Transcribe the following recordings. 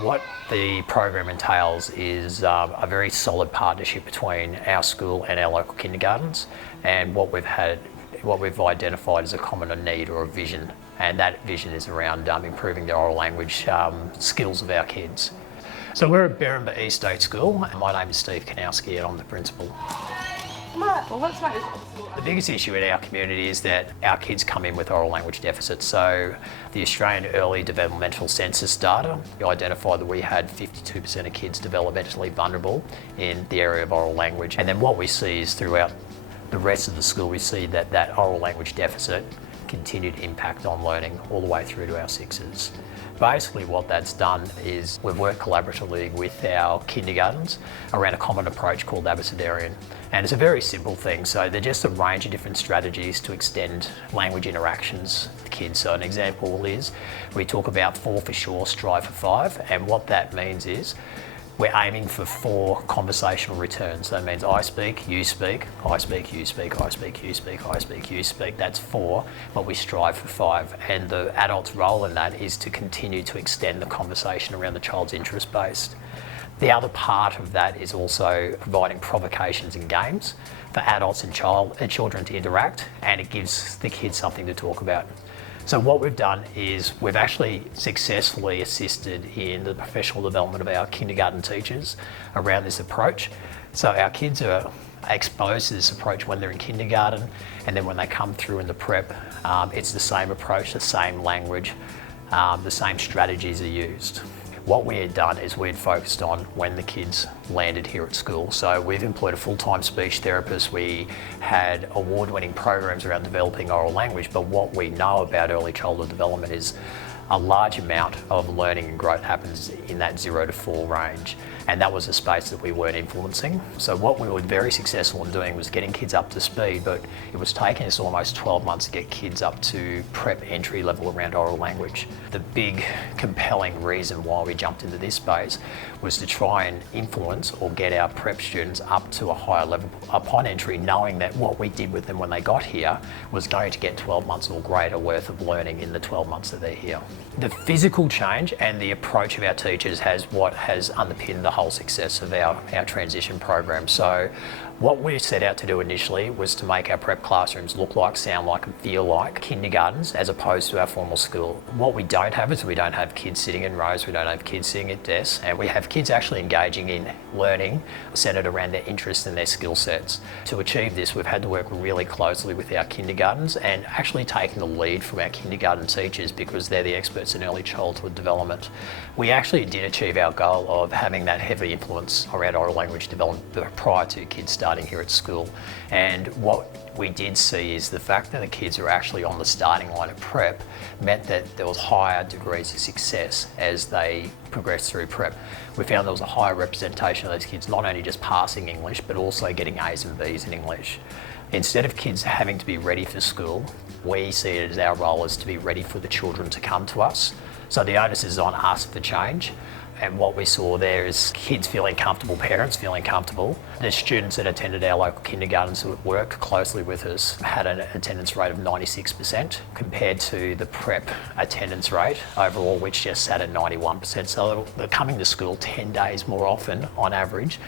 What the program entails is a very solid partnership between our school and our local kindergartens, and what we've identified as a common need or a vision, and that vision is around improving the oral language skills of our kids. So we're at Berrinba East State School. My name is Steve Kanowski and I'm the principal. The biggest issue in our community is that our kids come in with oral language deficits. So the Australian Early Developmental Census data identified that we had 52% of kids developmentally vulnerable in the area of oral language. And then what we see is throughout the rest of the school, we see that oral language deficit continued impact on learning all the way through to our sixes. Basically what that's done is we've worked collaboratively with our kindergartens around a common approach called abecedarian. And it's a very simple thing, so they're just a range of different strategies to extend language interactions with kids. So an example is we talk about 4 for sure, strive for 5, and what that means is we're aiming for 4 conversational returns. That means I speak, you speak, I speak, you speak, I speak, you speak, I speak, you speak. That's 4, but we strive for 5. And the adult's role in that is to continue to extend the conversation around the child's interest based. The other part of that is also providing provocations and games for adults and children to interact, and it gives the kids something to talk about. So what we've done is we've actually successfully assisted in the professional development of our kindergarten teachers around this approach. So our kids are exposed to this approach when they're in kindergarten, and then when they come through in the prep, it's the same approach, the same language, the same strategies are used. What we had done is we'd focused on when the kids landed here at school. So we've employed a full-time speech therapist. We had award-winning programs around developing oral language, but what we know about early childhood development is a large amount of learning and growth happens in that 0 to 4 range. And that was a space that we weren't influencing. So what we were very successful in doing was getting kids up to speed, but it was taking us almost 12 months to get kids up to prep entry level around oral language. The big compelling reason why we jumped into this space was to try and influence or get our prep students up to a higher level upon entry, knowing that what we did with them when they got here was going to get 12 months or greater worth of learning in the 12 months that they're here. The physical change and the approach of our teachers has underpinned the whole success of our transition program. So what we set out to do initially was to make our prep classrooms look like, sound like and feel like kindergartens as opposed to our formal school. What we don't have is we don't have kids sitting in rows, we don't have kids sitting at desks, and we have kids actually engaging in learning centred around their interests and their skill sets. To achieve this, we've had to work really closely with our kindergartens and actually taking the lead from our kindergarten teachers because they're the experts in early childhood development. We actually did achieve our goal of having that heavy influence around oral language development prior to kids starting here at school. And what we did see is the fact that the kids are actually on the starting line of prep meant that there was higher degrees of success as they progressed through prep. We found there was a higher representation of those kids not only just passing English but also getting A's and B's in English. Instead of kids having to be ready for school, we see it as our role is to be ready for the children to come to us. So the onus is on us for change. And what we saw there is kids feeling comfortable, parents feeling comfortable. The students that attended our local kindergartens who worked closely with us had an attendance rate of 96% compared to the prep attendance rate overall, which just sat at 91%. So they're coming to school 10 days more often on average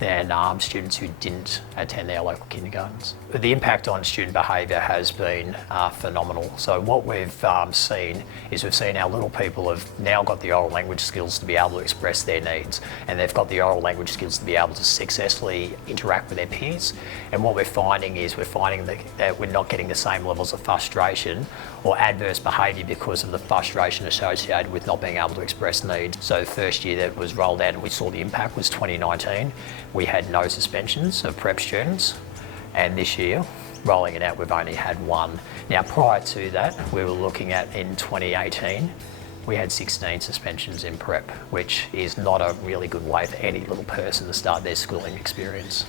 than students who didn't attend our local kindergartens. The impact on student behaviour has been phenomenal. So what we've seen is we've seen our little people have now got the oral language skills to be able to express their needs, and they've got the oral language skills to be able to successfully interact with their peers. And what we're finding is that we're not getting the same levels of frustration or adverse behaviour because of the frustration associated with not being able to express needs. So the first year that was rolled out and we saw the impact was 2019. We had no suspensions of prep students, and this year, rolling it out, we've only had 1. Now prior to that, we were looking at in 2018, we had 16 suspensions in prep, which is not a really good way for any little person to start their schooling experience.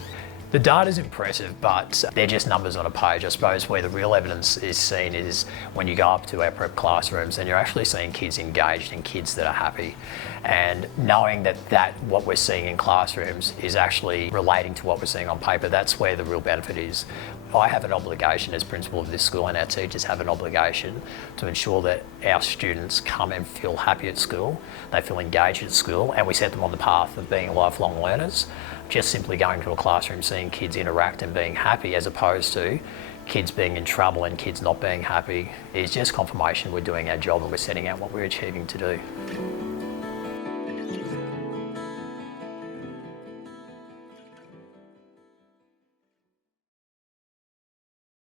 The data's impressive, but they're just numbers on a page. I suppose where the real evidence is seen is when you go up to our prep classrooms and you're actually seeing kids engaged and kids that are happy. And knowing that what we're seeing in classrooms is actually relating to what we're seeing on paper, that's where the real benefit is. I have an obligation as principal of this school, and our teachers have an obligation to ensure that our students come and feel happy at school, they feel engaged at school, and we set them on the path of being lifelong learners. Just simply going to a classroom, seeing kids interact and being happy, as opposed to kids being in trouble and kids not being happy, is just confirmation we're doing our job and we're setting out what we're achieving to do.